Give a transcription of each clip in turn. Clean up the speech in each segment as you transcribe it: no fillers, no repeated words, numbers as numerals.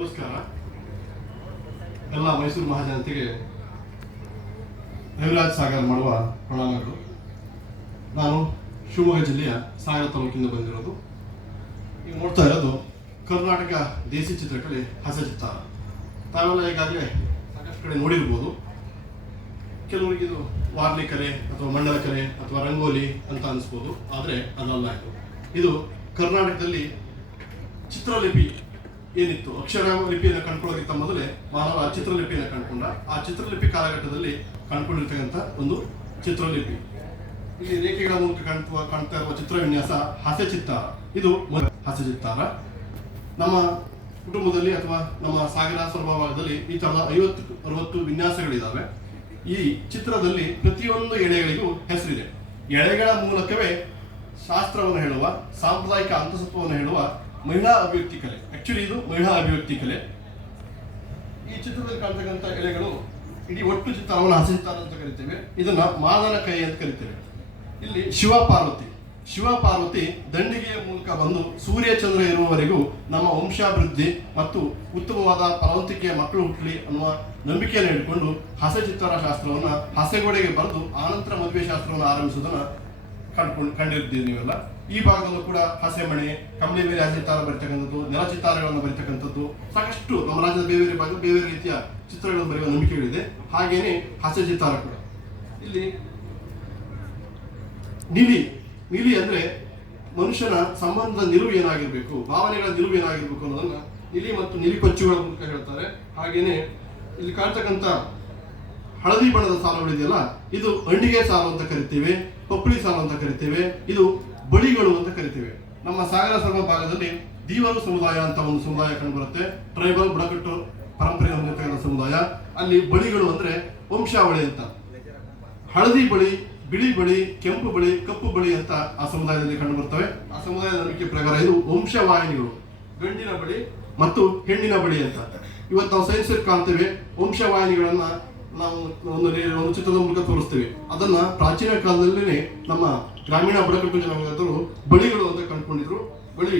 ನಮಸ್ಕಾರ. ಎಲ್ಲ ಮೈಸೂರು ಮಹಾಜನತೆಗೆ ರವಿರಾಜ್ ಸಾಗರ್ ಮಾಡುವ ಪ್ರಣಾಮಗಳು. ನಾನು ಶಿವಮೊಗ್ಗ ಜಿಲ್ಲೆಯ ಸಾಗರ ತಾಲೂಕಿಂದ ಬಂದಿರೋದು. ಈಗ ನೋಡ್ತಾ ಇರೋದು ಕರ್ನಾಟಕ ದೇಸಿ ಚಿತ್ರಕಲೆ ಹಸಚಿತ್ತಾರ. ತಾವೆಲ್ಲ ಈಗಾಗಲೇ ಸಾಕಷ್ಟು ಕಡೆ ನೋಡಿರ್ಬೋದು. ಕೆಲವರಿಗೆ ಇದು ವಾರ್ಲಿ ಕಲೆ ಅಥವಾ ಮಂಡಲ ಕಲೆ ಅಥವಾ ರಂಗೋಲಿ ಅಂತ ಅನಿಸ್ಬೋದು, ಆದರೆ ಅದಲ್ಲ. ಇದು ಕರ್ನಾಟಕದಲ್ಲಿ ಚಿತ್ರಲಿಪಿ ಏನಿತ್ತು, ಅಕ್ಷರ ಲಿಪಿಯನ್ನು ಕಂಡುಕೊಳ್ಳೋದಕ್ಕಿಂತ ಮೊದಲೇ ಮಾನವ ಚಿತ್ರಲಿಪಿಯನ್ನು ಕಂಡುಕೊಂಡ. ಆ ಚಿತ್ರಲಿಪಿ ಕಾಲಘಟ್ಟದಲ್ಲಿ ಕಂಡುಕೊಂಡಿರ್ತಕ್ಕಂಥ ಒಂದು ಚಿತ್ರಲಿಪಿ. ಇಲ್ಲಿ ರೇಖೆಗಳ ಮೂಲಕ ಕಾಣ್ತಾ ಇರುವ ಚಿತ್ರವಿನ್ಯಾಸ ಹಸಚಿತ್ತಾರ. ಇದು ಹಸಚಿತ್ತಾರ. ನಮ್ಮ ಕುಟುಂಬದಲ್ಲಿ ಅಥವಾ ನಮ್ಮ ಸಾಗರ ಸ್ವಭಾವದಲ್ಲಿ ಈ ತರಹ 50-60 ವಿನ್ಯಾಸಗಳಿದ್ದಾವೆ. ಈ ಚಿತ್ರದಲ್ಲಿ ಪ್ರತಿಯೊಂದು ಎಳೆಗಳಿಗೂ ಹೆಸರಿದೆ. ಎಳೆಗಳ ಮೂಲಕವೇ ಶಾಸ್ತ್ರವನ್ನು ಹೇಳುವ, ಸಾಂಪ್ರದಾಯಿಕ ಅಂತಸತ್ವವನ್ನು ಹೇಳುವ ಮಹಿಳಾ ಅಭಿವ್ಯಕ್ತಿ ಕಲೆ. ಆಕ್ಚುಲಿ ಇದು ಮಹಿಳಾ ಅಭಿವ್ಯಕ್ತಿ ಕಲೆ. ಈ ಚಿತ್ರದಲ್ಲಿ ಕಾಣ್ತಕ್ಕಂಥ ಎಳೆಗಳು ಇಡೀ ಒಟ್ಟು ಚಿತ್ರವನ್ನು ಹಸಚಿತ್ತಾರ ಅಂತ ಕರಿತೇವೆ. ಇದನ್ನ ಮಾದನ ಕೈ ಅಂತ ಕರಿತೇವೆ. ಇಲ್ಲಿ ಶಿವ ಪಾರ್ವತಿ ದಂಡಿಗೆಯ ಮೂಲಕ ಬಂದು ಸೂರ್ಯ ಚಂದ್ರ ಇರುವವರೆಗೂ ನಮ್ಮ ವಂಶಾಭಿವೃದ್ಧಿ ಮತ್ತು ಉತ್ತಮವಾದ ಫಲವಂತಿಕೆಯ ಮಕ್ಕಳು ಹುಟ್ಟಲಿ ಅನ್ನುವ ನಂಬಿಕೆಯನ್ನು ಇಟ್ಕೊಂಡು ಹಸಚಿತ್ತಾರ ಶಾಸ್ತ್ರವನ್ನ ಹಸೆಗೋಡೆಗೆ ಬರೆದು ಆನಂತರ ಮದುವೆ ಶಾಸ್ತ್ರವನ್ನು ಆರಂಭಿಸುವುದನ್ನ ಕಂಡಿರ್ತೀವಿ ನೀವೆಲ್ಲ. ಈ ಭಾಗದಲ್ಲೂ ಕೂಡ ಹಸೆಮಣೆ, ಕಂಬಳಿ ಬೇರೆ ಹಸಚಿತ್ತಾರ ಬರೀತಕ್ಕಂಥದ್ದು, ನೆಲಚಿತ್ತಾರಗಳನ್ನು ಬರೀತಕ್ಕಂಥದ್ದು, ಸಾಕಷ್ಟು ನಮ್ಮ ರಾಜ್ಯದ ಬೇರೆ ಭಾಗದಲ್ಲಿ ಬೇರೆ ರೀತಿಯ ಚಿತ್ರಗಳನ್ನು ಬರೆಯುವ ನಂಬಿಕೆಗಳಿದೆ. ಹಾಗೇನೆ ಹಸಚಿತ್ತಾರ ಕೂಡ. ಇಲ್ಲಿ ನಿಲಿ ಅಂದ್ರೆ ಮನುಷ್ಯನ ಸಂಬಂಧದ ನಿಲುವು ಏನಾಗಿರ್ಬೇಕು, ಭಾವನೆಗಳ ನಿಲುವು ಏನಾಗಿರ್ಬೇಕು ಅನ್ನೋದನ್ನ ನಿಲಿ ಮತ್ತು ನಿಲಿಕೊಚ್ಚುಗಳ ಮೂಲಕ ಹೇಳ್ತಾರೆ. ಹಾಗೇನೆ ಇಲ್ಲಿ ಕಾಣ್ತಕ್ಕಂಥ ಹಳದಿ ಬಣ್ಣದ ಸಾಲುಗಳಿದೆಯಲ್ಲ, ಇದು ಅಂಡಿಗೆ ಸಾಲು ಅಂತ ಕರಿತೇವೆ, ಪಪ್ಪಳಿ ಸಾಲು ಅಂತ ಕರಿತೇವೆ. ಇದು ಬಳಿಗಳು ಅಂತ ಕರಿತೇವೆ. ನಮ್ಮ ಸಾಗರ ಸರ್ವ ಭಾಗದಲ್ಲಿ ದೀವರು ಸಮುದಾಯ ಅಂತ ಒಂದು ಸಮುದಾಯ ಕಂಡು ಬರುತ್ತೆ. ಟ್ರೈಬಲ್ ಬುಡಕಟ್ಟು ಪರಂಪರೆ ಹೊಂದಿರತಕ್ಕಂಥ ಸಮುದಾಯ. ಅಲ್ಲಿ ಬಳಿಗಳು ಅಂದ್ರೆ ವಂಶಾವಳಿ ಅಂತ. ಹಳದಿ ಬಳಿ, ಬಿಳಿ ಬಳಿ, ಕೆಂಪು ಬಳಿ, ಕಪ್ಪು ಬಳಿ ಅಂತ ಆ ಸಮುದಾಯದಲ್ಲಿ ಕಂಡು ಬರ್ತವೆ. ಆ ಸಮುದಾಯದ ನಂಬಿಕೆ ಪ್ರಕಾರ ಇದು ವಂಶವಾಹಿನಿಗಳು, ಗಂಡಿನ ಬಳಿ ಮತ್ತು ಹೆಣ್ಣಿನ ಬಳಿ ಅಂತ. ಇವತ್ತು ನಾವು ಸೈನ್ಸ್ ಕಾಣ್ತೇವೆ. ವಂಶವಾಹಿನಿಗಳನ್ನ ನಾವು ಒಂದು ಚಿತ್ರದ ಮೂಲಕ ತೋರಿಸ್ತೇವೆ. ಅದನ್ನ ಪ್ರಾಚೀನ ಕಾಲದಲ್ಲಿ ನಮ್ಮ ಗ್ರಾಮೀಣ ಬುಡಕಟ್ಟು ಜನಾಂಗದವರು ಬಳಿಗಳು ಅಂತ ಕಂಡುಕೊಂಡಿದ್ರು. ಬಳಿ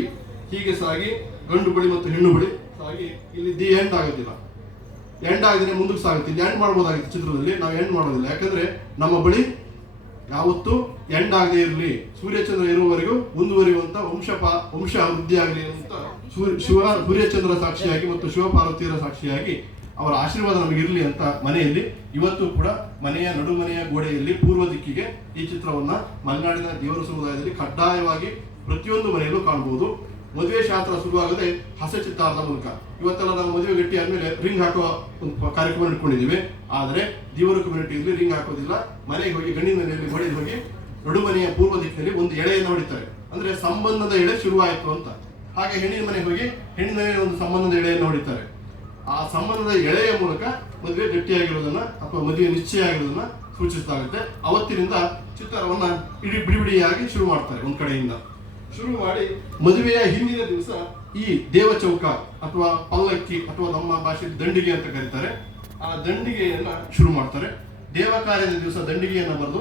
ಹೀಗೆ ಸಾಗಿ ಗಂಡು ಬಳಿ ಮತ್ತು ಹೆಣ್ಣು ಬಳಿ ಸಾಗಿ ಇಲ್ಲಿ ದಿ ಎಂಡ್ ಆಗೋದಿಲ್ಲ. ಎಂಡ್ ಆಗಿದ್ರೆ ಮುಂದಕ್ಕೆ ಸಾಗುತ್ತೆ. ಇಲ್ಲಿ ಎಂಡ್ ಮಾಡ್ಬೋದಾಗಿತ್ತು ಚಿತ್ರದಲ್ಲಿ, ನಾವು ಎಂಡ್ ಮಾಡೋದಿಲ್ಲ. ಯಾಕಂದ್ರೆ ನಮ್ಮ ಬಳಿ ಯಾವತ್ತೂ ಎಂಡ್ ಆಗದೆ ಇರಲಿ, ಸೂರ್ಯಚಂದ್ರ ಇರುವವರೆಗೂ ಮುಂದುವರಿಯುವಂತ ವಂಶ ವೃದ್ಧಿ ಆಗಲಿ ಅಂತ ಸೂರ್ಯಚಂದ್ರ ಸಾಕ್ಷಿಯಾಗಿ ಮತ್ತು ಶಿವಪಾರ್ವತಿಯರ ಸಾಕ್ಷಿಯಾಗಿ ಅವರ ಆಶೀರ್ವಾದ ನಮಗಿರಲಿ ಅಂತ ಮನೆಯಲ್ಲಿ ಇವತ್ತು ಕೂಡ ಮನೆಯ ನಡುಮನೆಯ ಗೋಡೆಯಲ್ಲಿ ಪೂರ್ವ ದಿಕ್ಕಿಗೆ ಈ ಚಿತ್ರವನ್ನ ಮಲೆನಾಡಿನ ದೇವರ ಸಮುದಾಯದಲ್ಲಿ ಕಡ್ಡಾಯವಾಗಿ ಪ್ರತಿಯೊಂದು ಮನೆಯಲ್ಲೂ ಕಾಣಬಹುದು. ಮದುವೆ ಶಾಸ್ತ್ರ ಶುರುವಾಗದೆ ಹಸಚಿತ್ತಾರದ ಮೂಲಕ. ಇವತ್ತೆಲ್ಲ ನಾವು ಮದುವೆ ಗಟ್ಟಿ ಆದ್ಮೇಲೆ ರಿಂಗ್ ಹಾಕುವ ಒಂದು ಕಾರ್ಯಕ್ರಮ ಇಟ್ಕೊಂಡಿದ್ದೀವಿ. ಆದರೆ ದೇವರ ಕಮ್ಯುನಿಟಿಯಲ್ಲಿ ರಿಂಗ್ ಹಾಕೋದಿಲ್ಲ. ಮನೆಗೆ ಹೋಗಿ ಗಂಡಿನ ಮನೆಯಲ್ಲಿ ಹೊಡೆದು ಹೋಗಿ ನಡುಮನೆಯ ಪೂರ್ವ ದಿಕ್ಕಿನಲ್ಲಿ ಒಂದು ಎಳೆಯನ್ನು ಹೊಡಿತಾರೆ. ಅಂದ್ರೆ ಸಂಬಂಧದ ಎಳೆ ಶುರುವಾಯಿತು ಅಂತ. ಹಾಗೆ ಹೆಣ್ಣಿನ ಮನೆಗೆ ಹೋಗಿ ಹೆಣ್ಣಿನ ಮನೆಯ ಒಂದು ಸಂಬಂಧದ ಎಳೆಯನ್ನು ಹೊಡಿತಾರೆ. ಆ ಸಂಬಂಧದ ಎಳೆಯ ಮೂಲಕ ಮದುವೆ ಗಟ್ಟಿಯಾಗಿರೋದನ್ನ ಅಥವಾ ಮದುವೆ ನಿಶ್ಚಯ ಆಗಿರೋದನ್ನ ಸೂಚಿಸಲಾಗುತ್ತೆ. ಅವತ್ತಿನಿಂದ ಚಿತ್ತಾರವನ್ನ ಬಿಡಿಯಾಗಿ ಶುರು ಮಾಡ್ತಾರೆ. ಒಂದ್ ಕಡೆಯಿಂದ ಶುರು ಮಾಡಿ ಮದುವೆಯ ಹಿಂದಿನ ದಿವಸ ಈ ದೇವಚೌಕ ಅಥವಾ ಪಲ್ಲಕ್ಕಿ ಅಥವಾ ನಮ್ಮ ಭಾಷೆಯಲ್ಲಿ ದಂಡಿಗೆ ಅಂತ ಕರೀತಾರೆ. ಆ ದಂಡಿಗೆಯನ್ನ ಶುರು ಮಾಡ್ತಾರೆ. ದೇವ ಕಾರ್ಯದ ದಿವಸ ದಂಡಿಗೆಯನ್ನ ಬರೆದು